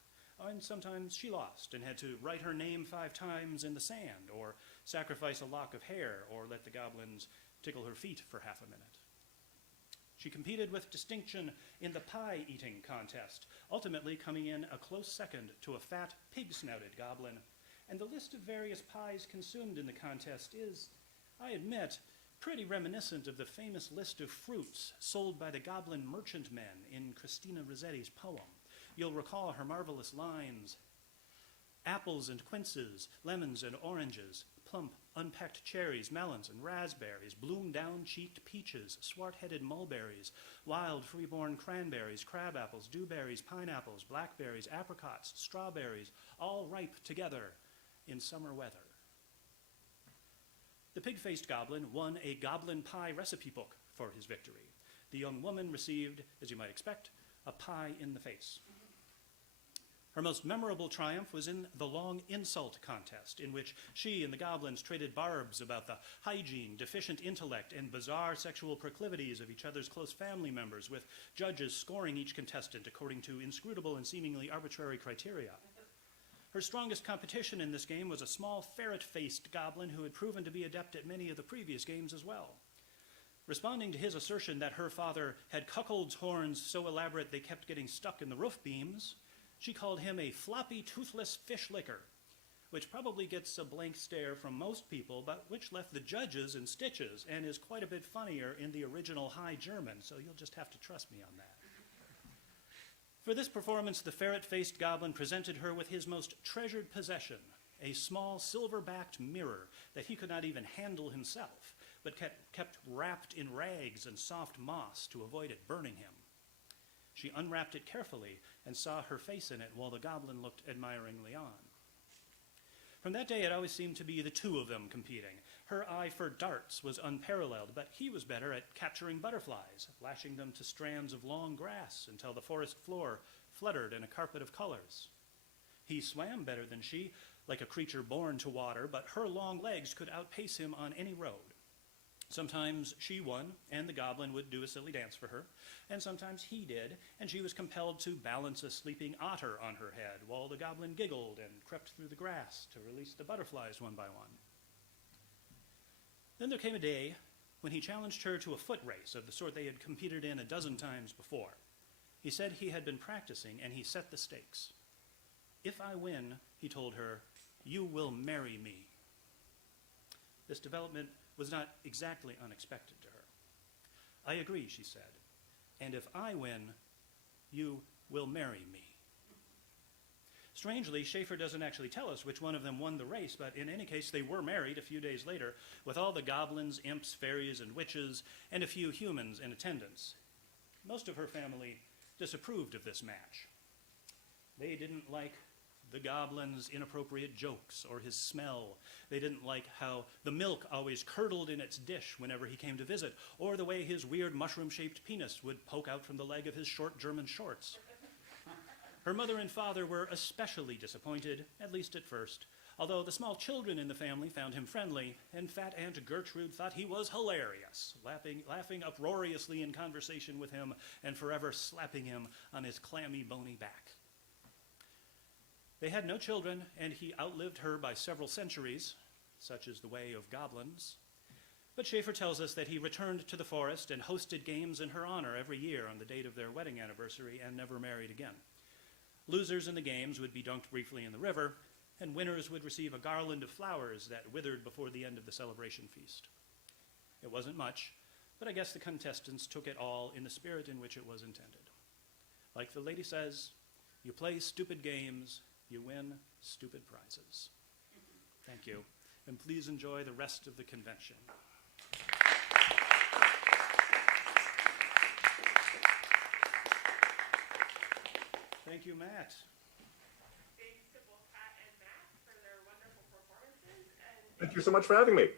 And sometimes she lost and had to write her name 5 times in the sand or sacrifice a lock of hair or let the goblins tickle her feet for half a minute. She competed with distinction in the pie-eating contest, ultimately coming in a close second to a fat, pig-snouted goblin, and the list of various pies consumed in the contest is, I admit, pretty reminiscent of the famous list of fruits sold by the goblin merchantmen in Christina Rossetti's poem. You'll recall her marvelous lines, apples and quinces, lemons and oranges, plump, unpecked cherries, melons and raspberries, bloom-down-cheeked peaches, swart-headed mulberries, wild freeborn cranberries, crab apples, dewberries, pineapples, blackberries, apricots, strawberries, all ripe together in summer weather. The pig-faced goblin won a goblin pie recipe book for his victory. The young woman received, as you might expect, a pie in the face. Her most memorable triumph was in the long insult contest, in which she and the goblins traded barbs about the hygiene, deficient intellect, and bizarre sexual proclivities of each other's close family members, with judges scoring each contestant according to inscrutable and seemingly arbitrary criteria. Her strongest competition in this game was a small ferret-faced goblin who had proven to be adept at many of the previous games as well. Responding to his assertion that her father had cuckold's horns so elaborate they kept getting stuck in the roof beams, she called him a floppy, toothless fish licker, which probably gets a blank stare from most people, but which left the judges in stitches and is quite a bit funnier in the original High German, so you'll just have to trust me on that. For this performance, the ferret-faced goblin presented her with his most treasured possession, a small silver-backed mirror that he could not even handle himself, but kept wrapped in rags and soft moss to avoid it burning him. She unwrapped it carefully and saw her face in it while the goblin looked admiringly on. From that day, it always seemed to be the two of them competing. Her eye for darts was unparalleled, but he was better at capturing butterflies, lashing them to strands of long grass until the forest floor fluttered in a carpet of colors. He swam better than she, like a creature born to water, but her long legs could outpace him on any road. Sometimes she won, and the goblin would do a silly dance for her, and sometimes he did, and she was compelled to balance a sleeping otter on her head while the goblin giggled and crept through the grass to release the butterflies one by one. Then there came a day when he challenged her to a foot race of the sort they had competed in a dozen times before. He said he had been practicing, and he set the stakes. "If I win," he told her, "you will marry me." This development was not exactly unexpected to her. "I agree," she said, "and if I win, you will marry me." Strangely, Schaefer doesn't actually tell us which one of them won the race, but in any case, they were married a few days later, with all the goblins, imps, fairies, and witches, and a few humans in attendance. Most of her family disapproved of this match. They didn't like the goblin's inappropriate jokes or his smell. They didn't like how the milk always curdled in its dish whenever he came to visit, or the way his weird mushroom-shaped penis would poke out from the leg of his short German shorts. Her mother and father were especially disappointed, at least at first, although the small children in the family found him friendly, and fat Aunt Gertrude thought he was hilarious, laughing uproariously in conversation with him and forever slapping him on his clammy, bony back. They had no children, and he outlived her by several centuries, such is the way of goblins. But Schaefer tells us that he returned to the forest and hosted games in her honor every year on the date of their wedding anniversary and never married again. Losers in the games would be dunked briefly in the river, and winners would receive a garland of flowers that withered before the end of the celebration feast. It wasn't much, but I guess the contestants took it all in the spirit in which it was intended. Like the lady says, you play stupid games, you win stupid prizes. Thank you, and please enjoy the rest of the convention. Thank you, Matt. Thanks to both Pat and Matt for their wonderful performances. And Thank you so much for having me.